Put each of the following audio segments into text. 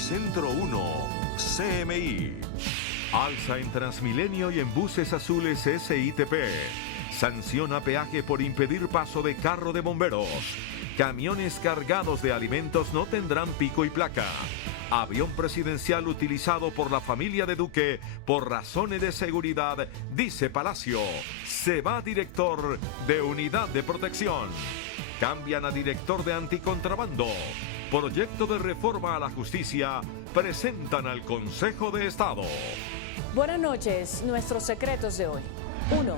Noticentro 1, CMI. Alza en Transmilenio y en buses azules SITP. Sanciona peaje por impedir paso de carro de bomberos. Camiones cargados de alimentos no tendrán pico y placa. Avión presidencial utilizado por la familia de Duque por razones de seguridad, dice Palacio. Se va director de Unidad de Protección. Cambian a director de Anticontrabando. Proyecto de reforma a la justicia presentan al Consejo de Estado. Buenas noches, nuestros secretos de hoy. 1.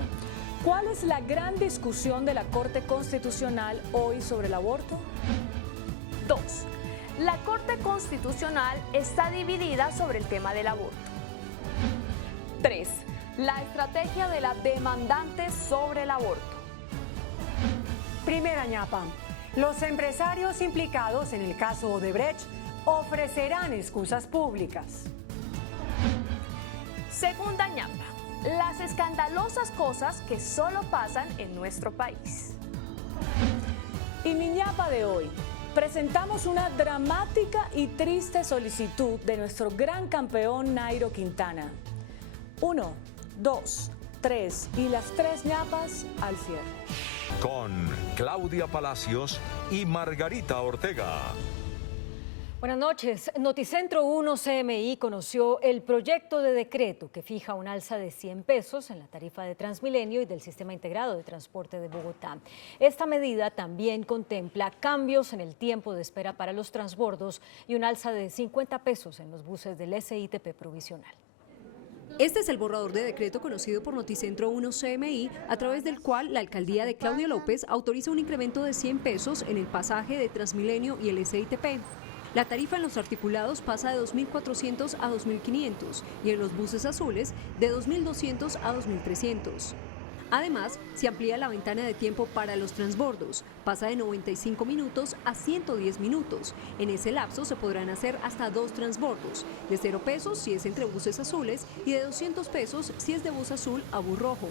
¿Cuál es la gran discusión de la Corte Constitucional hoy sobre el aborto? 2. La Corte Constitucional está dividida sobre el tema del aborto. 3. La estrategia de la demandante sobre el aborto. Primera ñapa. Los empresarios implicados en el caso Odebrecht ofrecerán excusas públicas. Segunda ñapa. Las escandalosas cosas que solo pasan en nuestro país. Y mi ñapa de hoy. Presentamos una dramática y triste solicitud de nuestro gran campeón Nairo Quintana. 1, 2, 3 y las 3 ñapas al cierre. Con Claudia Palacios y Margarita Ortega. Buenas noches. Noticentro 1 CMI conoció el proyecto de decreto que fija un alza de 100 pesos en la tarifa de Transmilenio y del Sistema Integrado de Transporte de Bogotá. Esta medida también contempla cambios en el tiempo de espera para los transbordos y un alza de 50 pesos en los buses del SITP provisional. Este es el borrador de decreto conocido por Noticentro 1 CMI, a través del cual la alcaldía de Claudia López autoriza un incremento de 100 pesos en el pasaje de Transmilenio y el SITP. La tarifa en los articulados pasa de 2.400 a 2.500 y en los buses azules de 2.200 a 2.300. Además, se amplía la ventana de tiempo para los transbordos, pasa de 95 minutos a 110 minutos. En ese lapso se podrán hacer hasta 2 transbordos, de 0 pesos si es entre buses azules y de 200 pesos si es de bus azul a bus rojo.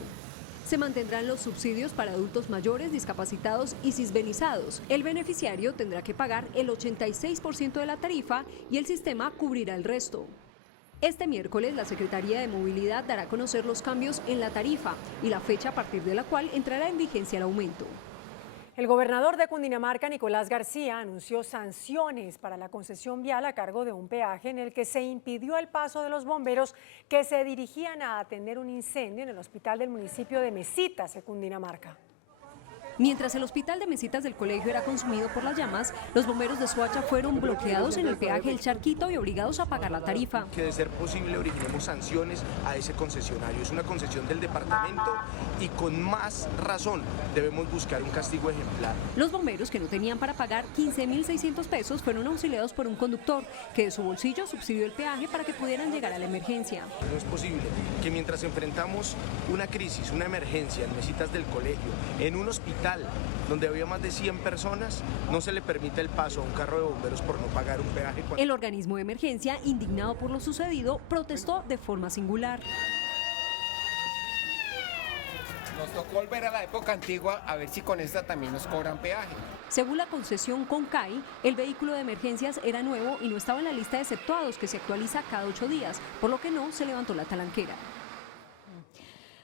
Se mantendrán los subsidios para adultos mayores, discapacitados y cisbenizados. El beneficiario tendrá que pagar el 86% de la tarifa y el sistema cubrirá el resto. Este miércoles, la Secretaría de Movilidad dará a conocer los cambios en la tarifa y la fecha a partir de la cual entrará en vigencia el aumento. El gobernador de Cundinamarca, Nicolás García, anunció sanciones para la concesión vial a cargo de un peaje en el que se impidió el paso de los bomberos que se dirigían a atender un incendio en el hospital del municipio de Mesitas, de Cundinamarca. Mientras el hospital de Mesitas del colegio era consumido por las llamas, los bomberos de Soacha fueron bloqueados en el peaje El Charquito y obligados a pagar la tarifa. Que de ser posible originemos sanciones a ese concesionario. Es una concesión del departamento y con más razón debemos buscar un castigo ejemplar. Los bomberos que no tenían para pagar 15.600 pesos fueron auxiliados por un conductor que de su bolsillo subsidió el peaje para que pudieran llegar a la emergencia. No es posible que mientras enfrentamos una crisis, una emergencia en Mesitas del colegio, en un hospital donde había más de 100 personas, no se le permite el paso a un carro de bomberos por no pagar un peaje. El organismo de emergencia, indignado por lo sucedido, protestó de forma singular. Nos tocó volver a la época antigua a ver si con esta también nos cobran peaje. Según la concesión Concai, el vehículo de emergencias era nuevo y no estaba en la lista de exceptuados que se actualiza cada 8 días, por lo que no se levantó la talanquera.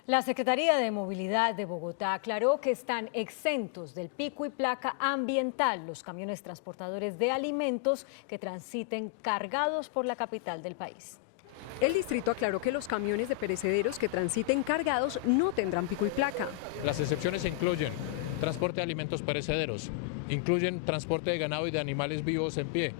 La Secretaría de Movilidad de Bogotá aclaró que están exentos del pico y placa ambiental los camiones transportadores de alimentos que transiten cargados por la capital del país. El distrito aclaró que los camiones de perecederos que transiten cargados no tendrán pico y placa. Las excepciones incluyen transporte de alimentos perecederos, incluyen transporte de ganado y de animales vivos en pie,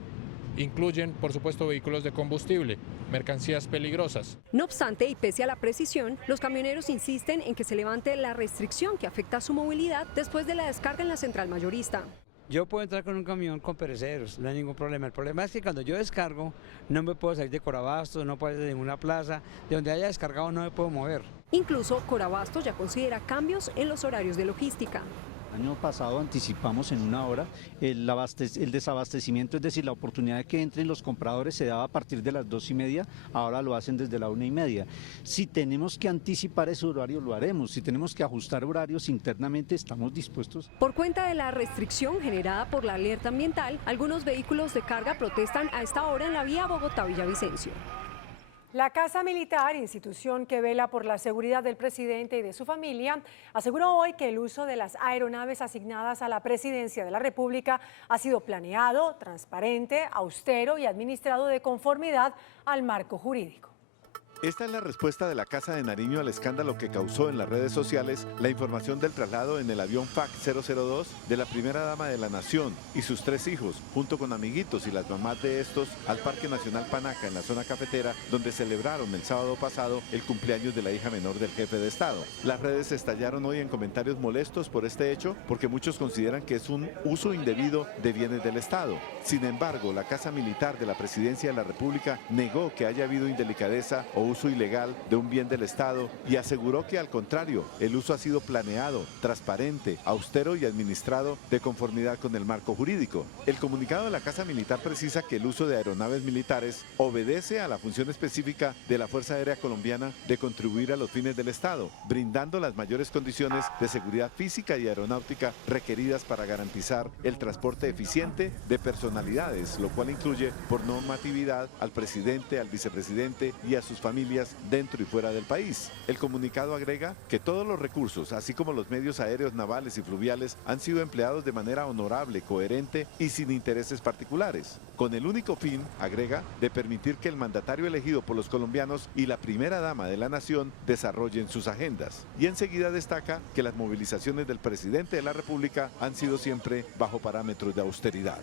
incluyen, por supuesto, vehículos de combustible, mercancías peligrosas. No obstante, y pese a la precisión, los camioneros insisten en que se levante la restricción que afecta su movilidad después de la descarga en la central mayorista. Yo puedo entrar con un camión con perecederos, no hay ningún problema. El problema es que cuando yo descargo, no me puedo salir de Corabastos, no puedo salir de ninguna plaza, de donde haya descargado no me puedo mover. Incluso Corabastos ya considera cambios en los horarios de logística. El año pasado anticipamos en una hora el desabastecimiento, es decir, la oportunidad de que entren los compradores se daba a partir de las 2:30, ahora lo hacen desde la 1:30. Si tenemos que anticipar ese horario, lo haremos. Si tenemos que ajustar horarios internamente, estamos dispuestos. Por cuenta de la restricción generada por la alerta ambiental, algunos vehículos de carga protestan a esta hora en la vía Bogotá-Villavicencio. La Casa Militar, institución que vela por la seguridad del presidente y de su familia, aseguró hoy que el uso de las aeronaves asignadas a la presidencia de la República ha sido planeado, transparente, austero y administrado de conformidad al marco jurídico. Esta es la respuesta de la Casa de Nariño al escándalo que causó en las redes sociales la información del traslado en el avión FAC 002 de la primera dama de la nación y sus 3 hijos, junto con amiguitos y las mamás de estos, al Parque Nacional Panaca en la zona cafetera, donde celebraron el sábado pasado el cumpleaños de la hija menor del jefe de Estado. Las redes estallaron hoy en comentarios molestos por este hecho, porque muchos consideran que es un uso indebido de bienes del Estado. Sin embargo, la Casa Militar de la Presidencia de la República negó que haya habido indelicadeza o uso ilegal de un bien del Estado y aseguró que al contrario, el uso ha sido planeado, transparente, austero y administrado de conformidad con el marco jurídico. El comunicado de la Casa Militar precisa que el uso de aeronaves militares obedece a la función específica de la Fuerza Aérea Colombiana de contribuir a los fines del Estado, brindando las mayores condiciones de seguridad física y aeronáutica requeridas para garantizar el transporte eficiente de personalidades, lo cual incluye por normatividad al presidente, al vicepresidente y a sus familias dentro y fuera del país. El comunicado agrega que todos los recursos, así como los medios aéreos, navales y fluviales, han sido empleados de manera honorable, coherente y sin intereses particulares, con el único fin, agrega, de permitir que el mandatario elegido por los colombianos y la primera dama de la nación desarrollen sus agendas. Y enseguida destaca que las movilizaciones del presidente de la República han sido siempre bajo parámetros de austeridad.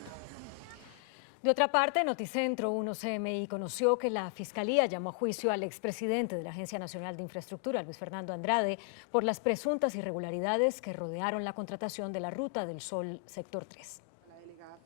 De otra parte, Noticentro 1 CMI conoció que la Fiscalía llamó a juicio al expresidente de la Agencia Nacional de Infraestructura, Luis Fernando Andrade, por las presuntas irregularidades que rodearon la contratación de la Ruta del Sol Sector 3.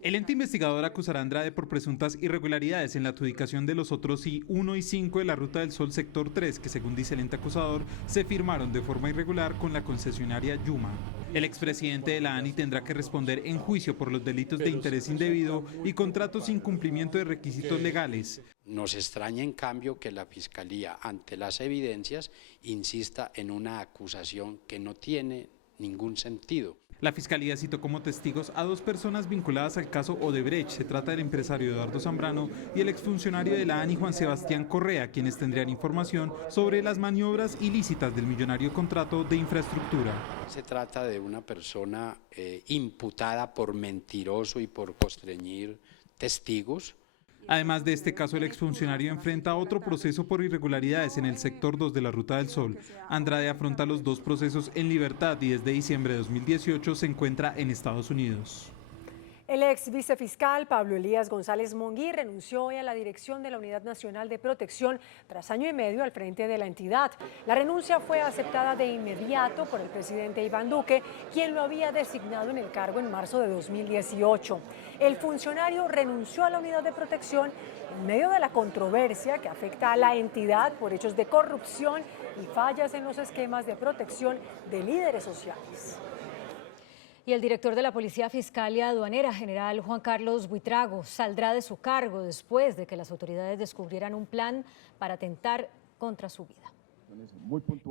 El ente investigador acusará a Andrade por presuntas irregularidades en la adjudicación de los otros I-1 y 5 de la Ruta del Sol Sector 3, que según dice el ente acusador, se firmaron de forma irregular con la concesionaria Yuma. El expresidente de la ANI tendrá que responder en juicio por los delitos de interés indebido y contratos sin cumplimiento de requisitos legales. Nos extraña, en cambio, que la Fiscalía, ante las evidencias, insista en una acusación que no tiene ningún sentido. La Fiscalía citó como testigos a 2 personas vinculadas al caso Odebrecht. Se trata del empresario Eduardo Zambrano y el exfuncionario de la ANI, Juan Sebastián Correa, quienes tendrían información sobre las maniobras ilícitas del millonario contrato de infraestructura. Se trata de una persona imputada por mentiroso y por constreñir testigos. Además de este caso, el exfuncionario enfrenta otro proceso por irregularidades en el sector 2 de la Ruta del Sol. Andrade afronta los 2 procesos en libertad y desde diciembre de 2018 se encuentra en Estados Unidos. El ex vicefiscal Pablo Elías González Monguí renunció hoy a la dirección de la Unidad Nacional de Protección tras año y medio al frente de la entidad. La renuncia fue aceptada de inmediato por el presidente Iván Duque, quien lo había designado en el cargo en marzo de 2018. El funcionario renunció a la Unidad de Protección en medio de la controversia que afecta a la entidad por hechos de corrupción y fallas en los esquemas de protección de líderes sociales. Y el director de la Policía Fiscal y Aduanera, general Juan Carlos Buitrago, saldrá de su cargo después de que las autoridades descubrieran un plan para atentar contra su vida.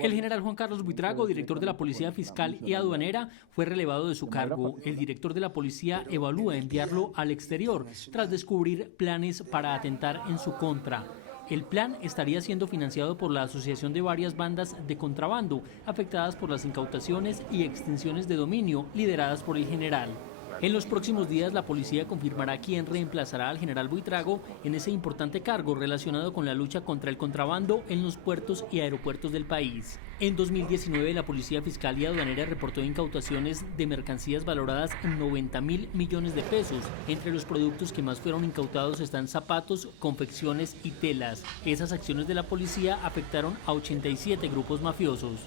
El general Juan Carlos Buitrago, director de la Policía Fiscal y Aduanera, fue relevado de su cargo. El director de la policía evalúa enviarlo al exterior tras descubrir planes para atentar en su contra. El plan estaría siendo financiado por la asociación de varias bandas de contrabando afectadas por las incautaciones y extinciones de dominio lideradas por el general. En los próximos días la policía confirmará quién reemplazará al general Buitrago en ese importante cargo relacionado con la lucha contra el contrabando en los puertos y aeropuertos del país. En 2019 la Policía Fiscal y Aduanera reportó incautaciones de mercancías valoradas en 90.000 millones de pesos. Entre los productos que más fueron incautados están zapatos, confecciones y telas. Esas acciones de la policía afectaron a 87 grupos mafiosos.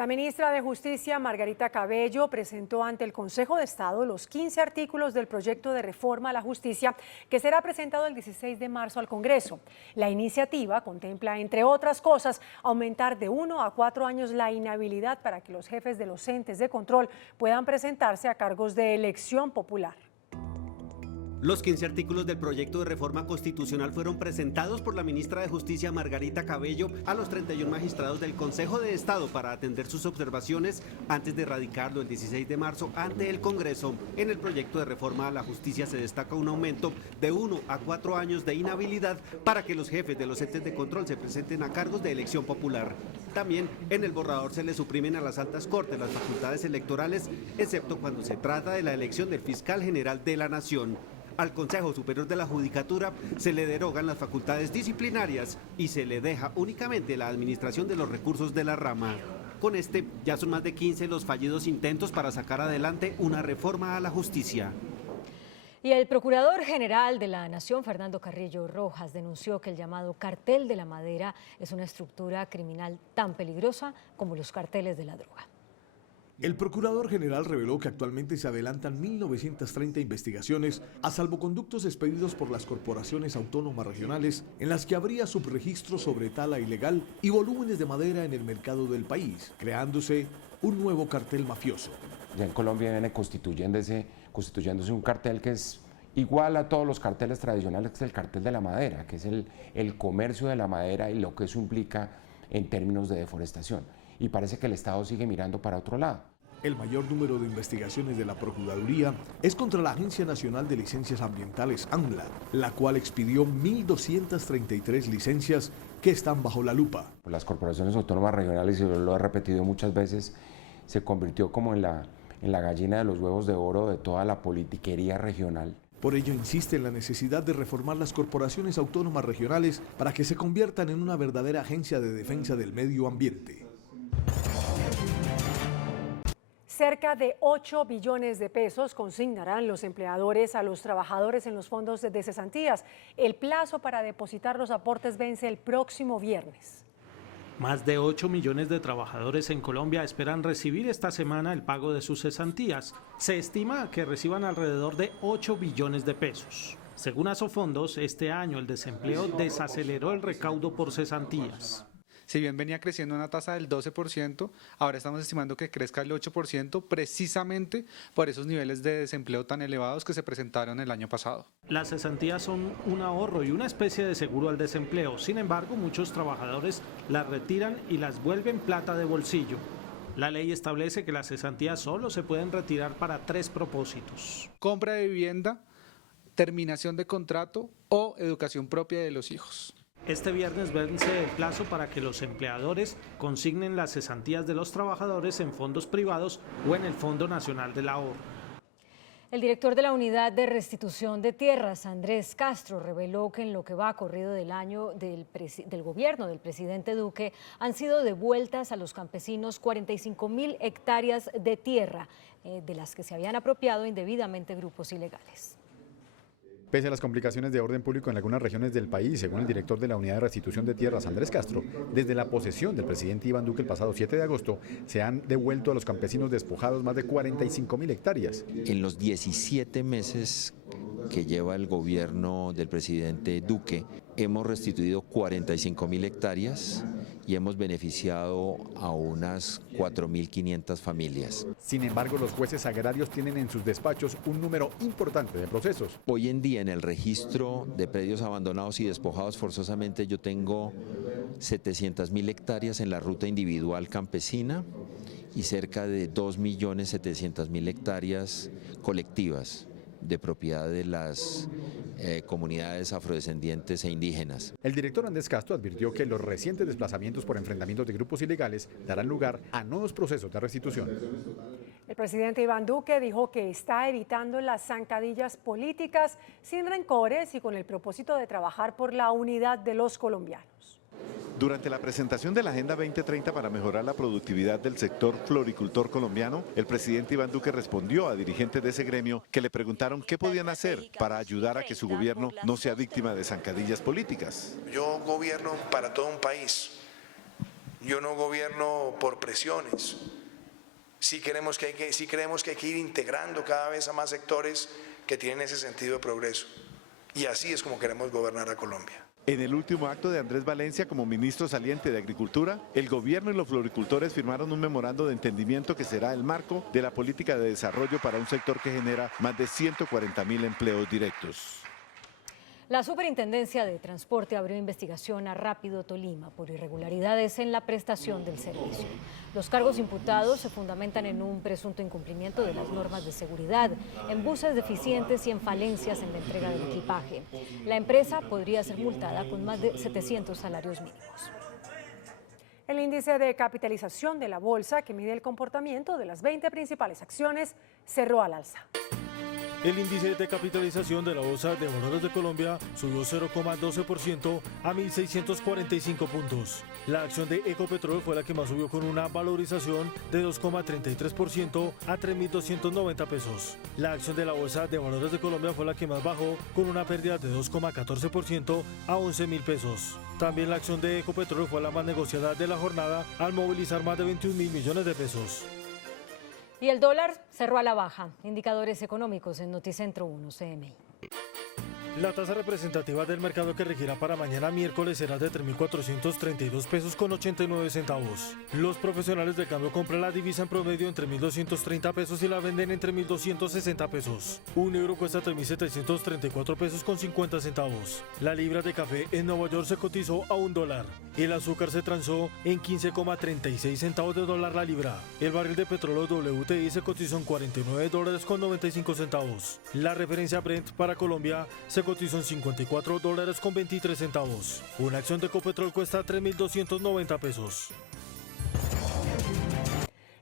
La ministra de Justicia, Margarita Cabello, presentó ante el Consejo de Estado los 15 artículos del proyecto de reforma a la justicia que será presentado el 16 de marzo al Congreso. La iniciativa contempla, entre otras cosas, aumentar de 1 a 4 años la inhabilidad para que los jefes de los entes de control puedan presentarse a cargos de elección popular. Los 15 artículos del proyecto de reforma constitucional fueron presentados por la ministra de Justicia, Margarita Cabello, a los 31 magistrados del Consejo de Estado para atender sus observaciones antes de radicarlo el 16 de marzo ante el Congreso. En el proyecto de reforma a la justicia se destaca un aumento de 1 a 4 años de inhabilidad para que los jefes de los entes de control se presenten a cargos de elección popular. También en el borrador se le suprimen a las altas cortes las facultades electorales, excepto cuando se trata de la elección del fiscal general de la Nación. Al Consejo Superior de la Judicatura se le derogan las facultades disciplinarias y se le deja únicamente la administración de los recursos de la rama. Con este, ya son más de 15 los fallidos intentos para sacar adelante una reforma a la justicia. Y el Procurador General de la Nación, Fernando Carrillo Rojas, denunció que el llamado cartel de la madera es una estructura criminal tan peligrosa como los carteles de la droga. El Procurador General reveló que actualmente se adelantan 1.930 investigaciones a salvoconductos expedidos por las corporaciones autónomas regionales en las que habría subregistros sobre tala ilegal y volúmenes de madera en el mercado del país, creándose un nuevo cartel mafioso. Ya en Colombia viene constituyéndose un cartel que es igual a todos los carteles tradicionales, que es el cartel de la madera, que es el comercio de la madera y lo que eso implica en términos de deforestación. Y parece que el Estado sigue mirando para otro lado. El mayor número de investigaciones de la Procuraduría es contra la Agencia Nacional de Licencias Ambientales, ANLA, la cual expidió 1.233 licencias que están bajo la lupa. Las corporaciones autónomas regionales, y lo he repetido muchas veces, se convirtió como en la gallina de los huevos de oro de toda la politiquería regional. Por ello insiste en la necesidad de reformar las corporaciones autónomas regionales para que se conviertan en una verdadera agencia de defensa del medio ambiente. Cerca de 8 billones de pesos consignarán los empleadores a los trabajadores en los fondos de cesantías. El plazo para depositar los aportes vence el próximo viernes. Más de 8 millones de trabajadores en Colombia esperan recibir esta semana el pago de sus cesantías. Se estima que reciban alrededor de 8 billones de pesos. Según Asofondos, este año el desempleo desaceleró el recaudo por cesantías. Si bien venía creciendo una tasa del 12%, ahora estamos estimando que crezca el 8% precisamente por esos niveles de desempleo tan elevados que se presentaron el año pasado. Las cesantías son un ahorro y una especie de seguro al desempleo. Sin embargo, muchos trabajadores las retiran y las vuelven plata de bolsillo. La ley establece que las cesantías solo se pueden retirar para 3 propósitos: compra de vivienda, terminación de contrato o educación propia de los hijos. Este viernes vence el plazo para que los empleadores consignen las cesantías de los trabajadores en fondos privados o en el Fondo Nacional del Ahorro. El director de la Unidad de Restitución de Tierras, Andrés Castro, reveló que en lo que va corrido del año del gobierno del presidente Duque han sido devueltas a los campesinos 45.000 hectáreas de tierra, de las que se habían apropiado indebidamente grupos ilegales. Pese a las complicaciones de orden público en algunas regiones del país, según el director de la Unidad de Restitución de Tierras, Andrés Castro, desde la posesión del presidente Iván Duque el pasado 7 de agosto, se han devuelto a los campesinos despojados más de 45.000 hectáreas. En los 17 meses que lleva el gobierno del presidente Duque, hemos restituido 45.000 hectáreas y hemos beneficiado a unas 4.500 familias. Sin embargo, los jueces agrarios tienen en sus despachos un número importante de procesos. Hoy en día, en el registro de predios abandonados y despojados forzosamente, yo tengo 700.000 hectáreas en la ruta individual campesina y cerca de 2.700.000 hectáreas colectivas de propiedad de las comunidades afrodescendientes e indígenas. El director Andrés Castro advirtió que los recientes desplazamientos por enfrentamientos de grupos ilegales darán lugar a nuevos procesos de restitución. El presidente Iván Duque dijo que está evitando las zancadillas políticas sin rencores y con el propósito de trabajar por la unidad de los colombianos. Durante la presentación de la Agenda 2030 para mejorar la productividad del sector floricultor colombiano, el presidente Iván Duque respondió a dirigentes de ese gremio que le preguntaron qué podían hacer para ayudar a que su gobierno no sea víctima de zancadillas políticas. Yo gobierno para todo un país Yo no gobierno por presiones. Sí creemos que hay que ir integrando cada vez a más sectores que tienen ese sentido de progreso. Y así es como queremos gobernar a Colombia. En el último acto de Andrés Valencia como ministro saliente de Agricultura, el gobierno y los floricultores firmaron un memorando de entendimiento que será el marco de la política de desarrollo para un sector que genera más de 140.000 empleos directos. La Superintendencia de Transporte abrió investigación a Rápido Tolima por irregularidades en la prestación del servicio. Los cargos imputados se fundamentan en un presunto incumplimiento de las normas de seguridad, en buses deficientes y en falencias en la entrega del equipaje. La empresa podría ser multada con más de 700 salarios mínimos. El índice de capitalización de la bolsa, que mide el comportamiento de las 20 principales acciones, cerró al alza. El índice de capitalización de la Bolsa de Valores de Colombia subió 0,12% a 1.645 puntos. La acción de Ecopetrol fue la que más subió con una valorización de 2,33% a 3.290 pesos. La acción de la Bolsa de Valores de Colombia fue la que más bajó con una pérdida de 2,14% a 11.000 pesos. También la acción de Ecopetrol fue la más negociada de la jornada al movilizar más de 21.000 millones de pesos. Y el dólar cerró a la baja. Indicadores económicos en Noticentro 1 CMI. La tasa representativa del mercado que regirá para mañana miércoles será de 3.432 pesos con 89 centavos. Los profesionales de cambio compran la divisa en promedio entre 1.230 pesos y la venden entre 1.260 pesos. Un euro cuesta 3.734 pesos con 50 centavos. La libra de café en Nueva York se cotizó a $1. El azúcar se transó en 15,36 centavos de dólar la libra. El barril de petróleo WTI se cotizó en $49 con 95 centavos. La referencia Brent para Colombia se cotizó en $54 con 23 centavos. Una acción de Ecopetrol cuesta 3.290 pesos.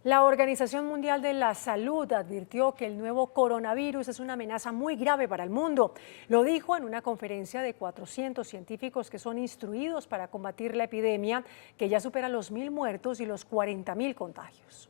La Organización Mundial de la Salud advirtió que el nuevo coronavirus es una amenaza muy grave para el mundo. Lo dijo en una conferencia de 400 científicos que son instruidos para combatir la epidemia, que ya supera los 1.000 muertos y los 40.000 contagios.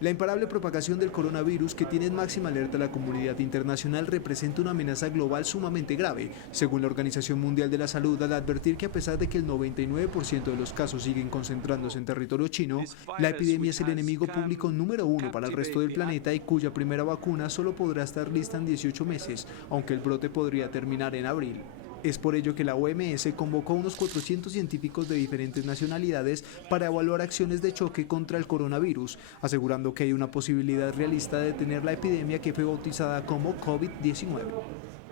La imparable propagación del coronavirus, que tiene en máxima alerta a la comunidad internacional, representa una amenaza global sumamente grave, según la Organización Mundial de la Salud, al advertir que a pesar de que el 99% de los casos siguen concentrándose en territorio chino, la epidemia es el enemigo público número 1 para el resto del planeta y cuya primera vacuna solo podrá estar lista en 18 meses, aunque el brote podría terminar en abril. Es por ello que la OMS convocó a unos 400 científicos de diferentes nacionalidades para evaluar acciones de choque contra el coronavirus, asegurando que hay una posibilidad realista de detener la epidemia que fue bautizada como COVID-19.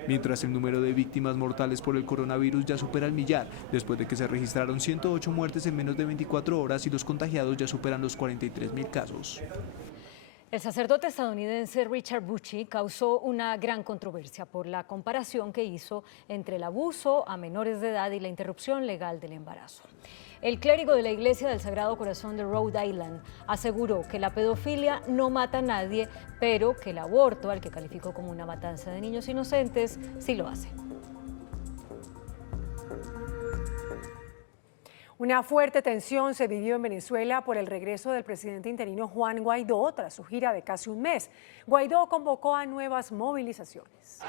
Mientras el número de víctimas mortales por el coronavirus ya supera el 1.000.000, después de que se registraron 108 muertes en menos de 24 horas y los contagiados ya superan los 43.000 casos. El sacerdote estadounidense Richard Bucci causó una gran controversia por la comparación que hizo entre el abuso a menores de edad y la interrupción legal del embarazo. El clérigo de la Iglesia del Sagrado Corazón de Rhode Island aseguró que la pedofilia no mata a nadie, pero que el aborto, al que calificó como una matanza de niños inocentes, sí lo hace. Una fuerte tensión se vivió en Venezuela por el regreso del presidente interino Juan Guaidó tras su gira de casi un mes. Guaidó convocó a nuevas movilizaciones.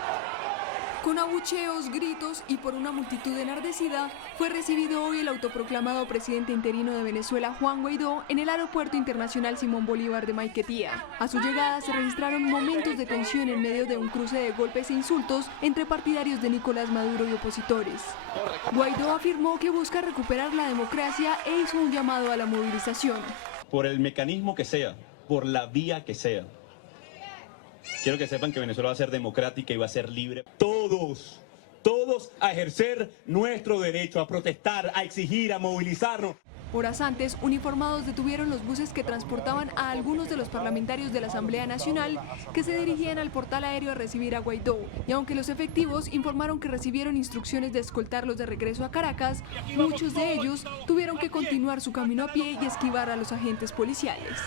Con abucheos, gritos y por una multitud enardecida, fue recibido hoy el autoproclamado presidente interino de Venezuela, Juan Guaidó, en el Aeropuerto Internacional Simón Bolívar de Maiquetía. A su llegada se registraron momentos de tensión en medio de un cruce de golpes e insultos entre partidarios de Nicolás Maduro y opositores. Guaidó afirmó que busca recuperar la democracia e hizo un llamado a la movilización. Por el mecanismo que sea, por la vía que sea. Quiero que sepan que Venezuela va a ser democrática y va a ser libre. Todos a ejercer nuestro derecho, a protestar, a exigir, a movilizarnos. Horas antes, uniformados detuvieron los buses que transportaban a algunos de los parlamentarios de la Asamblea Nacional que se dirigían al portal aéreo a recibir a Guaidó. Y aunque los efectivos informaron que recibieron instrucciones de escoltarlos de regreso a Caracas, muchos de ellos tuvieron que continuar su camino a pie y esquivar a los agentes policiales.